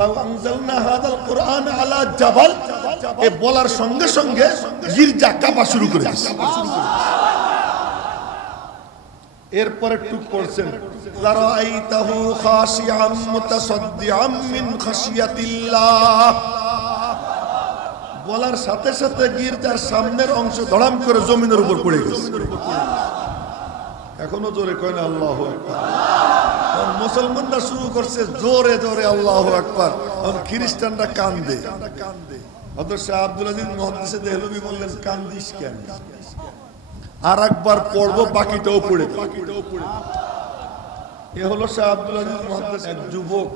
লাউ আনজালনা হাযাল কুরআন আলা জাবাল, এ বলার সঙ্গে সঙ্গে গির্জা কাঁপা শুরু করে দিয়েছে। এরপরে টুক পড়ছেন লারাআইতাহু খাশিআম মুতাসাদ্দিআম মিন খাশিয়াতিল্লাহ, বলার সাথে সাথে গির্জার সামনের অংশ ধড়াম করে জমিনের উপর পড়ে গেছে। এখনো জোরে কয় না আল্লাহু আকবার। মুসলমানরা শুরু করছে জোরে জোরে আল্লাহু আকবার, আর খ্রিস্টানরা কান্দে। হযরত শাহ আব্দুল আজিজ মুহাদ্দিস দেহলভী বললেন কান্দিস কেন, আর একবার পড়বো বাকিটাও পড়ে। এ হলো শাহ আব্দুল আজিজ মুহাদ্দিস। এক যুবক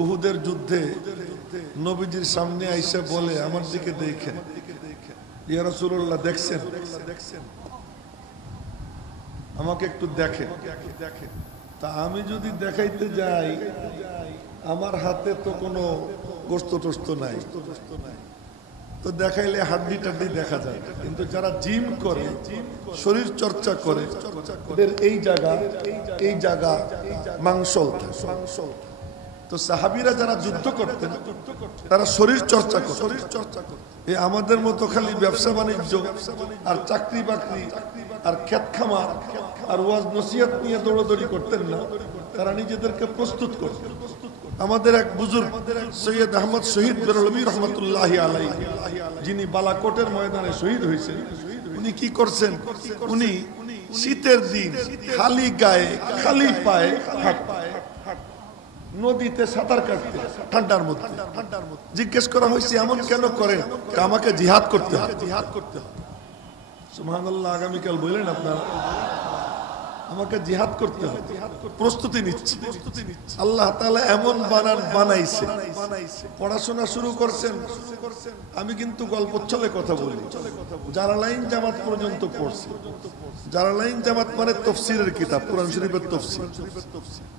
উহুদের যুদ্ধে নবীজির সামনে আইসা বলে আমার দিকে দেখেন, ইয়া রাসূলুল্লাহ দেখছেন, আমাকে একটু দেখেন। তা আমি যদি দেখাইতে যাই, আমার হাতে তো কোনো গোস্ত টোস্ত নাই, তো দেখাইলে হাড্ডি টাড্ডি দেখা যায়। কিন্তু যারা জিম করে, শরীর চর্চা করে, এই জায়গা মাংস। তো সাহাবীরা যারা যুদ্ধ করতেন তারা শরীর চর্চা করতেন। এই আমাদের মতো খালি ব্যবসা বাণিজ্য আর চাকরি বাকরি আর ক্ষেত খামার আর ওয়াজ নসিহত নিয়ে দৌড়াদৌড়ি করতেন না, তারা নিজেদেরকে প্রস্তুত করতেন। আমাদের এক বুজুর্গ সৈয়দ আহমদ শহীদ বেরলভী রহমতুল্লাহি আলাইহি, যিনি বালাকোটের ময়দানে শহীদ হয়েছেন, উনি কি করছেন, উনি শীতের দিন খালি গায়ে খালি পায়ে নদীতে সাঁতার কাটতে, ঠান্ডার মধ্যে। জিজ্ঞেস করা হয়েছে এমন কেন করেন, আমাকে জিহাদ করতে হয়। সুবহানাল্লাহ, আগামীকাল বললেন আপনারা আমাকে জিহাদ করতে হবে, প্রস্তুতি নিচ্ছি। আল্লাহ তাআলা এমন বানাইছে। পড়াশোনা শুরু করছেন, আমি কিন্তু গল্পচ্ছলে কথা বলি। জালালাইন জামাত পর্যন্ত পড়ছি। জালালাইন জামাত মানে তাফসীরের কিতাব, কোরআন শরীফের তাফসীর।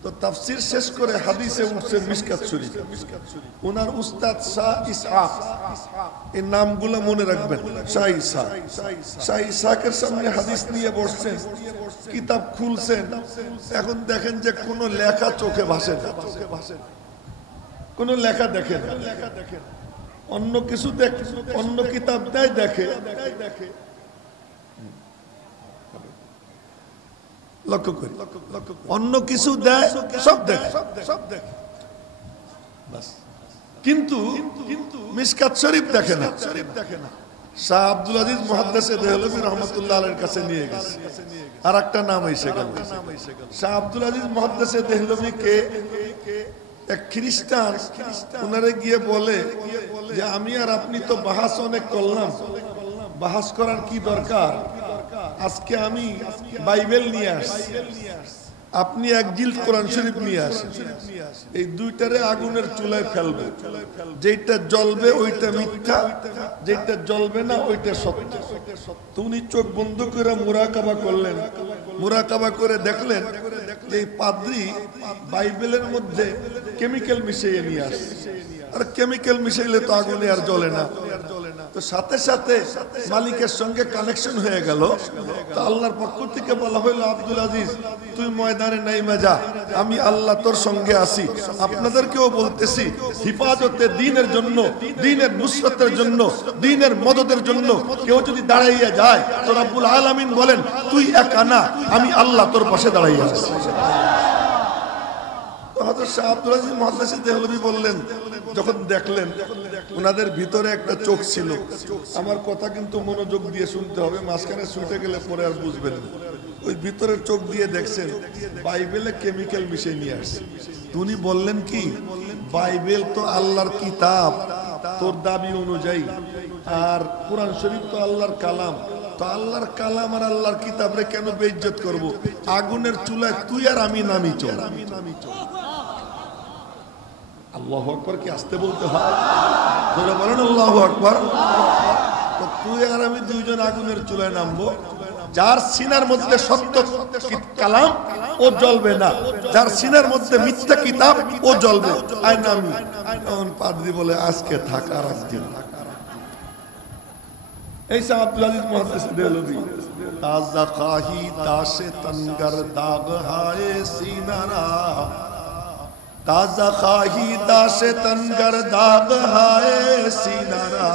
তো তাফসীর শেষ করে হাদিসে উঠছে মিশকাত শরীফ। ওনার উস্তাদ শাহ ইসহাক, এই নামগুলো মনে রাখবেন। শাহ ইসহাকের সামনে হাদিস নিয়ে বসছেন, কিতাব খুলছেন, এখন দেখেন যে কোন লেখা চোখে ভাসে না, কোন লেখা দেখেন, অন্য কিছু দেখ, অন্য কিতাব দেয় দেখে, লক্ষ্য করি, অন্য কিছু দেয় সব দেখে, কিন্তু মিশকাত শরীফ দেখে না। শাহ আব্দুল আজিজ মুহাদ্দিস দেহলভী রাহমাতুল্লাহ আলাইহির কাছে নিয়ে গেছে, আর একটা নাম এসে গেল। শাহ আব্দুল আজিজ মুহাদ্দিস দেহলভী কে এক খ্রিস্টান ওনারে গিয়ে বলে যে আমি আর আপনি তো বাহাস অনেক করলাম, বাহাস করার কি দরকার, আজকে আমি বাইবেল নিয়ে আসছি, আপনি এক জিলদ কোরআন শরীফ নিয়ে আসেন, এই দুইটারে আগুনের চুলায় ফেলবে, যেটা জ্বলবে ওইটা মিথ্যা, যেটা জ্বলবে না ওইটা সত্য। উনি চোখ বন্ধ করে মুরাকাবা করলেন, মুরাকাবা করে দেখলেন যে এই পাদ্রী বাইবেলের মধ্যে কেমিক্যাল মিশিয়ে নিয়ে আসে, আর কেমিক্যাল মিশাইলে তো আগুনে আর জ্বলে না। তো সাথে সাথে মালিকের সঙ্গে কানেকশন হয়ে গেল। তো আল্লাহর পক্ষ থেকে বলা হইলো আব্দুল আজিজ তুই ময়দানে নাইমা যা, আমি আল্লাহ তোর সঙ্গে আছি। আপনাদেরকেও বলতেছি হিফাজতে দ্বীনের জন্য, দ্বীনের নুসরতের জন্য, দ্বীনের মদদের জন্য কেউ যদি দাঁড়াইয়া যায় তো রব্বুল আলামিন বলেন তুই একা না, আমি আল্লাহ তোর পাশে দাঁড়াইয়া আছি। হযরত শাহ আব্দুল আজিজ মুহাদ্দিস দেহলভী বললেন, যখন দেখলেন ওনাদের ভিতরে একটা চোখ ছিল, আমার কথা কিন্তু মনোযোগ দিয়ে শুনতে হবে, মাঝখানে ছুটে গেলে পরে আর বুঝবেন না। ওই ভিতরের চোখ দিয়ে দেখছেন বাইবেলে কেমিক্যাল মিশিয়ে নিয়ে আসছে। উনি বললেন কি, বাইবেল তো আল্লাহর কিতাব তোর দাবি অনুযায়ী, আর কোরআন শরীফ তো আল্লাহর কালাম, তো আল্লাহর কালাম আর আল্লাহর কিতাবরে কেন বেইজ্জত করব, আগুনের চুলায় তুই আর আমি নামি চল। আল্লাহু আকবার কি আসতে বলতে হয়? যারা বলেন আল্লাহু আকবার। তো তুই আর আমি দুইজন আগুনের চুলায় নামবো, যার সিনার মধ্যে সত্য কালাম ও জ্বলবে না, যার সিনার মধ্যে মিথ্যা কিতাব ও জ্বলবে। আয় নামি। তখন পাদ্রী বলে আজকে থাক, আর আজকে এই শাহ আব্দুল আজিজ মুহাদ্দিস দেহলভী তাজা খাহি দাশে তনগর দাগ হায় সিনারা ताज़ा खाही दाशे तनगर दाग हाय सीनारा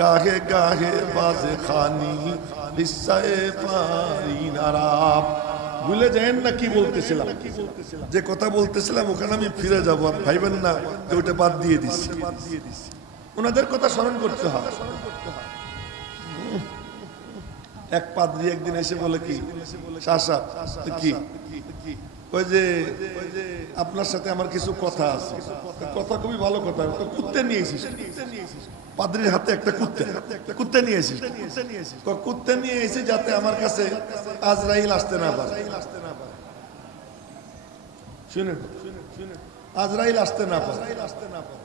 गाहे गाहे बाजे खानी हिस्साए पारीनारा। ভুলে যায়েন না কি বলতেছিলাম, যে কথা বলতেছিলাম ওখানে আমি ফিরে যাবো, ভাইবেন না যে ওটা বাদ দিয়ে দিচ্ছি। ওনাদের কথা স্মরণ করতে হবে। এক পাদ্রী একদিন এসে বলে কি, শাসা কি ওই যে আপনার সাথে আমার কিছু কথা আছে। কথা খুবই ভালো কথা, কুত্তে নিয়ে এসেছিস। পাদ্রীর হাতে একটা কুত্তে নিয়ে এসেছিস। কুত্তে নিয়ে এসে যাতে আমার কাছে আজরাইল আসতে না পারে। শুনে আজরাইল আসতে না পারে।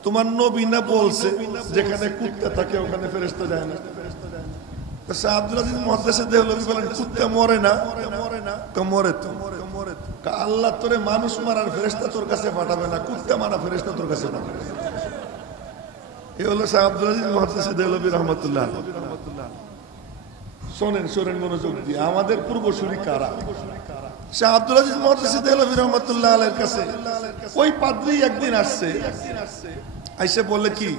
তোমার নবী না বলছে যেখানে কুত্তে থাকে ওখানে ফেরেশতা যায় না। শাহ আব্দুল আজিজ মুহাদ্দিস দেহলভী বলেন কুত্তে মরে না, মরে তো। আল্লাহ তোরে মানুষ মারার ফেরেশতা তোর কাছে পাঠাবে না, কুত্তে মারা ফেরেশতা তোর কাছে পাঠাবে। এই হলো শাহ আব্দুল আজিজ মুহাদ্দিস দেহলভী রহমাতুল্লাহ। শোনেন শোনেন মনোযোগ দিয়ে, আমাদের পূর্বসূরি কারা? শাহ আব্দুল আজিজ মুহাদ্দিস দেহলভী রহমাতুল্লাহ আলাইহির কাছে ওই পাদ্রী একদিন আসছে, আইসে বলে কি,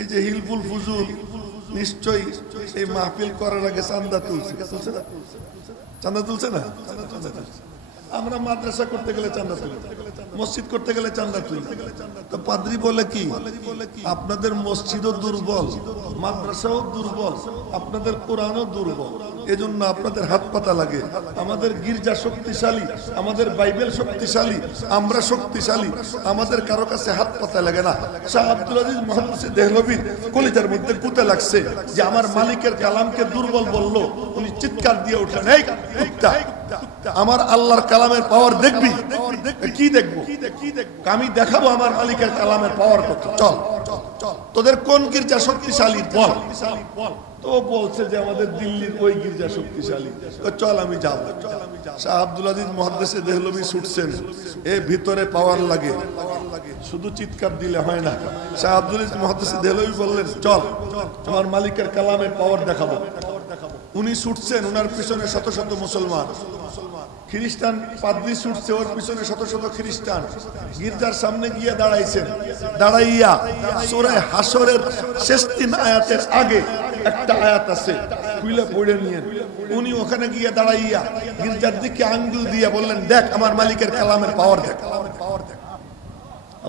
এই যে হিলফুল ফুজুল নিশ্চয়ই এই মাহফিল করার আগে চান্দা তুলছে। চান্দা তুলছে না? আমরা মাদ্রাসা করতে গেলে চান্দা তুলি, মসজিদ করতে গেলে চান্দা তুলি। তো পাদ্রী বলে কি, আপনাদের মসজিদও দুর্বল, মাদ্রাসাও দুর্বল, আপনাদের কোরআনও দুর্বল, এজন্য আপনাদের হাত পাতা লাগে। আমাদের গির্জা শক্তিশালী, আমাদের বাইবেল শক্তিশালী, আমরা শক্তিশালী, আমাদের কারো কাছে হাত পাতা লাগে না। শাহ আব্দুল আজিজ মুহাদ্দিস দেহলভীর কলিজার মধ্যে কুতে লাগছে যে আমার মালিকের কালামকে দুর্বল বললো। উনি চিৎকার দিয়ে উঠলেন, এই কুত্তা, আমার আল্লাহর কালামের পাওয়ার দেখবি? কি দেখবো? আমি দেখাবো আমার মালিকের কালামের পাওয়ার কত। চল তোদের কোন গির্জা শক্তিশালী বল। তো বলছে যে আমাদের দিল্লির ওই গির্জা শক্তিশালী। চল আমি যাবো। শাহ আব্দুল আজিজ মুহাদ্দিস দেহলভী ছুটছেন, এ ভিতরে পাওয়ার লাগে, শুধু চিৎকার দিলে হয় না। শাহ আব্দুল আজিজ মুহাদ্দিস দেহলভী বললেন চল আমার মালিকের কালামের পাওয়ার দেখাবো। উনি ছুটছেন, ওনার পিছনে শত শত মুসলমান, খ্রিস্টান পাদ্রী ছুটছে, ওর পিছনে শত শত খ্রিস্টান। গির্জার সামনে গিয়ে দাঁড়াইছেন, দাঁড়াইয়া সূরা হাশরের শেষ 3 আয়াতের আগে একটা আয়াত আছে, খুলে পড়ে নিয়ে উনি ওখানে গিয়ে দাঁড়াইয়া গির্জার দিকে আঙ্গুল দিয়ে বললেন, দেখ আমার মালিকের কালামের পাওয়ার দেখ।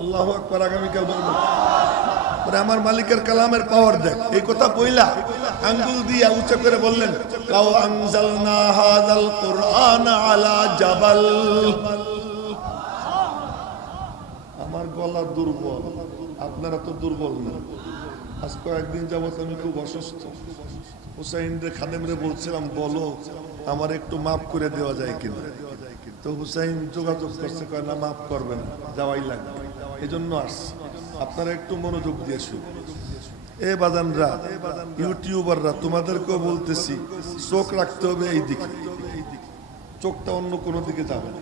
আল্লাহু আকবার। আগামীকাল বলবো আমার মালিকের কালামের পাওয়ার দেখ। এই কথা বইলা আঙ্গুল দিয়ে উঁচু করে বললেন, লাউ আনজালনা হাযাল কুরআন আলা জাবাল। আমার গলা দুর্বল, আপনারা তো দুর্বল না। আজ কয়েকদিন যাবত আমি খুব অসুস্থ। হুসাইন রে খাদেমরে বলছিলাম, বলো আমার একটু মাফ করে দেওয়া যায় কিনা। তো হুসাইন যোগাযোগ করছে, কয় না মাফ করবে না, যাওয়াই লাগবে। এই জন্য আসছি, আপনারা একটু মনোযোগ দিয়ে শুনুন। এ বাজানরা, ইউটিউবাররা, তোমাদেরকেও বলতেছি চোখ রাখতে হবে এই দিকে, চোখটা অন্য কোনো দিকে যাবে না।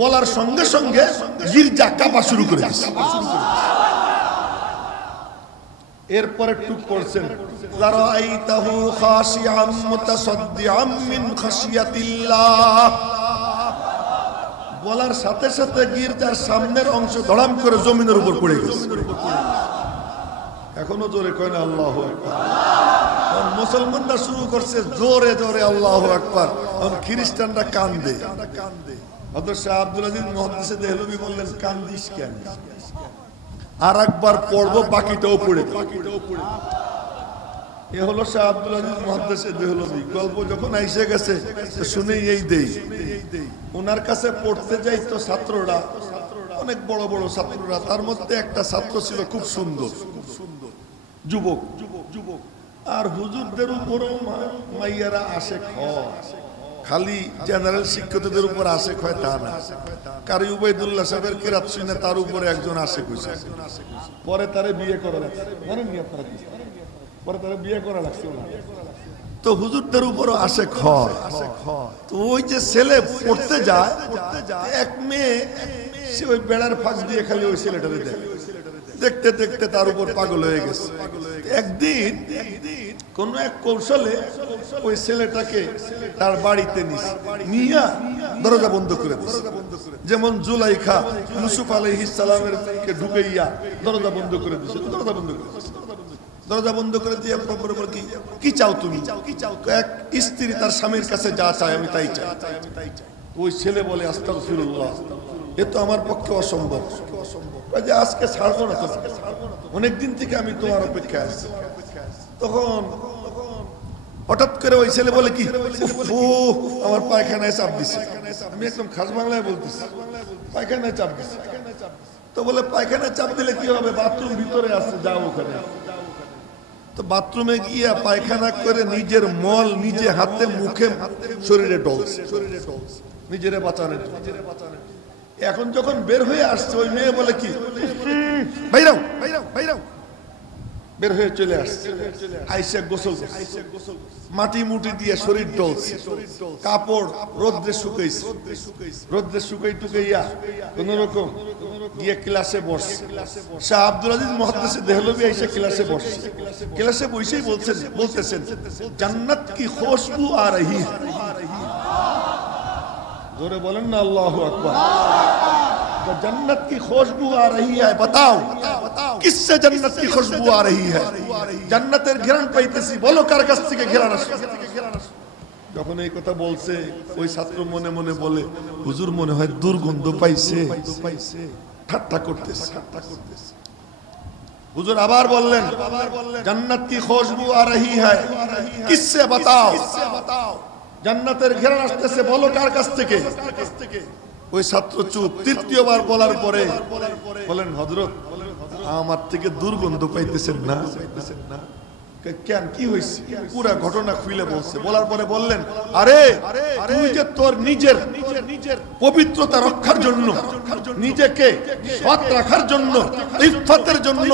বলার সঙ্গে সঙ্গে গির্জা কাঁপা শুরু করে দিচ্ছে। এরপরে টুক করছেন, বলার সাথে সাথে গির্জার সামনের অংশ ধড়াম করে জমিনের উপর পড়ে গেছে। এখনো জোরে কয় না আল্লাহু আকবার। মুসলমানরা শুরু করছে জোরে জোরে আল্লাহু আকবার, খ্রিস্টানরা কান্দে। হযরত শাহ আব্দুল আজিজ মুহাদ্দিস দেহলভী বললেন, কান্দিস কেন? আর একবার পড়বো, বাকিটাও পড়ে। এ হলো শাহ আব্দুল আজিজ মুহাদ্দিস দেহলভী। গল্প যখন আইসে গেছে শুনেই এই দেই। ওনার কাছে পড়তে যাইতো ছাত্ররা, অনেক বড় বড় ছাত্ররা। তার মধ্যে একটা ছাত্র ছিল খুব সুন্দর, যুবক। আর হুজুরদের উপরও মাইয়ারা আশেক হয়। খালি জেনারেল শিক্ষকদের উপর আশেক হয় তা না। কারি উবাইদুল্লাহ সাহেবের কিরাত শুনে তার উপরে একজন আশেক হয়েছে। পরে তারে বিয়ে করা লাগছে, জানেননি আপনারা? পরে তারে বিয়ে করা লাগছে। তো হুজুরদের উপরও আশেক হয়। তো ওই যে ছেলে পড়তে যায়, এক মেয়ে সে ওই বেড়ার ফাঁক দিয়ে খালি ওই ছেলেটারে দেয়। দেখতে দেখতে তার উপর পাগল হয়ে গেছে। একদিন কোন এক কৌশলে ওই ছেলেটাকে তার বাড়িতে নিয়ে দরজা বন্ধ করে দিয়েছে। যেমন জুলাইখা ইউসুফ আলাইহিস সালামের কে ঢুকাইয়া দরজা বন্ধ করে দিয়েছে। দরজা বন্ধ করে দিয়ে কি চাও তুমি? এক স্ত্রী তার স্বামীর কাছে যা চায় আমি তাই চাই। ওই ছেলে বলে আস্তাগফিরুল্লাহ, এ তো আমার পক্ষে অসম্ভব। আজকে ছাড়বো না, অনেকদিন থেকে আমি তোমার অপেক্ষায় আছি। তখন হঠাৎ করে ওই ছেলে বলে কি, আমার পায়খানায় চাপ দিচ্ছে। আমি একদম খাস বাংলায় বলতেছি, পায়খানায় চাপ দিচ্ছে। তো বলে পায়খানায় চাপ দিলে কি হবে? বাথরুম ভিতরে আছে, যাও ওখানে। তো বাথরুমে গিয়া পায়খানা করে নিজের মল নিজে হাতে মুখে শরীরে ডলছে, নিজেরে বাঁচানোর। এখন যখন বের হয়ে আসছে ওই মেয়ে বলে কি, বাইরাও বাইরাও বাইরাও, বের হয়ে চলে আসছে। আইসা গোসল মাটি মুটি দিয়ে শরীর ডলছে, কাপড় রোদ্রে শুকাইছে। রোদ্রে শুকাই টুকাইয়া কোন রকম গিয়ে ক্লাসে বসছে। শাহ আব্দুল আজিজ মুহাদ্দিসে দেহলভী এসে ক্লাসে বসছে। ক্লাসে বসেই বলতেছেন জান্নাত কি খুশবু আ রহি है। জোরে বলেন না আল্লাহু আকবার। जन्नत की खुशबू आ रही है, बताओ किससे जन्नत की खुशबू आ रही है? जन्नतेर घ्राण पाइतेছি, বলো কার কাছ থেকে ঘ্রাণ আসছে? যখন এই কথা বলছে ওই ছাত্র মনে মনে বলে, হুজুর মনে হয় দুর্গন্ধ পাইছে, ঠাট্টা করতেছে। হুজুর আবার বললেন জান্নাত কি খুশবু আ রহি है, किससे बताओ? জান্নাতের ঘ্রাণ আসতেছে, বলো কার কাছ থেকে? ওই ছাত্র চুপ। তৃতীয়বার বলার পরে বলেন হযরত আমার থেকে দুর্গন্ধ পাইতেছেন না? কেন, কি হয়েছে? পুরা ঘটনা খুলে বলছে। বলার পরে বললেন, আরে তুই যে তোর নিজের পবিত্রতা রক্ষার জন্য, নিজেকে সৎ রাখার জন্য, ইফফতের জন্য,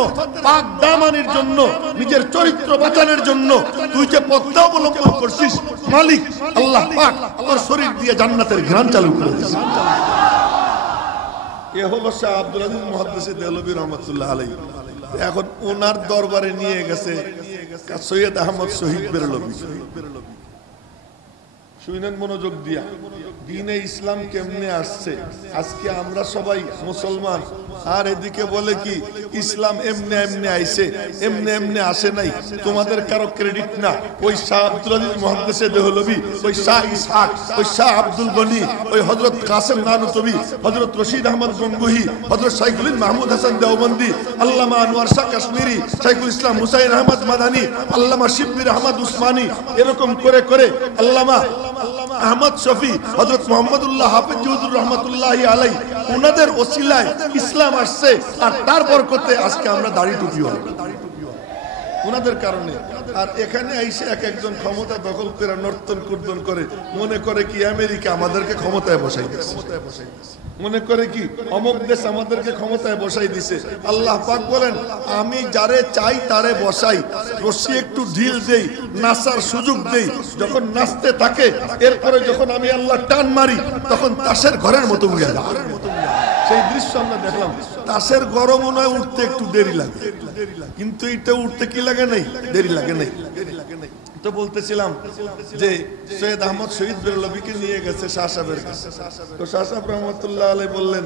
পাক দামানির জন্য, নিজের চরিত্র বাঁচানোর জন্য তুই যে পথটা অবলম্বন করছিস, মালিক আল্লাহ পাক তোর শরীর দিয়ে জান্নাতের ঘ্রাণ চালু করে দিয়েছে। এ হলো শাহ আব্দুল আজিজ মুহাদ্দিস দেহলভী রহমাতুল্লাহ আলাইহি। এখন ওনার দরবারে নিয়ে গেছে সৈয়দ আহমদ শহীদ বেরলভী। শুনেন মনোযোগ দিয়া, দ্বীনে ইসলাম কেমনে আসছে। আজকে আমরা সবাই মুসলমান, আর এদিকে বলে কি ইসলাম এমনে এমনে আইছে, এমনে এমনে আসে নাই। তোমাদের কারো ক্রেডিট না। ওই শাহ আব্দুল আজিজ মুহাদ্দিস দেহলভী, ওই শাহ ইসহাক, ওই শাহ আব্দুল গনি, ওই হযরত কাসেম নানুতবী, হযরত রশিদ আহমদ গঙ্গুহি, হযরত শাইখুল মাহমুদ হাসান দেওবন্দি, আল্লামা আনোয়ার শাহ কাশ্মীরি, শাইখুল ইসলাম হুসাইন আহমদ মাদানী, আল্লামা শিববির আহমদ উসমানী, এরকম করে করে আল্লামা আহমদ শফি, হযরত মুহাম্মদুল্লাহ হাফিজ জুহুদুর রহমাতুল্লাহি আলাইহি, ওনাদের ওসিলায় ইসলাম আসছে। আর তার বরকতে আজকে আমরা দাড়ি টুপি হল ওনাদের কারণে। আর এখানে এসে এক একজন ক্ষমতা দখল করে নর্তন কুর্দন করে, মনে করে কি আমেরিকা আমাদেরকে ক্ষমতায় বসাই দিয়েছে, মনে করে কি অমুক দেশ আমাদেরকে ক্ষমতায় বসাই দিছে। আল্লাহ পাক বলেন, আমি যারে চাই তারে বসাই, রশি একটু ঢিল দেই, নাচার সুযোগ দেই। যখন নাচতে থাকে এরপরে যখন আমি আল্লাহ টান মারি তখন তাসের ঘরের মতো উড়ে যায়। সেই দৃশ্য আমরা দেখলাম। তাসের গরম নয়, উঠতে একটু দেরি লাগে, কিন্তু এটা উঠতে কি লাগে নাই, দেরি লাগে নাই। তো বলতেছিলাম যে সৈয়দ আহমদ শহীদ বেরলভীকে নিয়ে গেছে শাহ সাহেবের কাছে। তো শাহ সাহেব রহমতুল্লাহ আলাইহি বললেন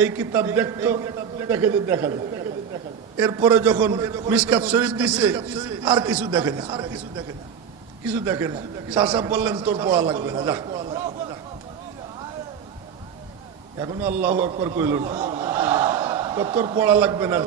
এই কিতাব দেখতো, দেখে দেখা যায়। এরপরে যখন মিশকাত শরীফ দিছে আর কিছু দেখে না, কিছু দেখে না। শাহ সাহেব বললেন তোর পড়া লাগবে না, যা। এখনো আল্লাহু আকবার কইল না, তোর পড়া লাগবে না।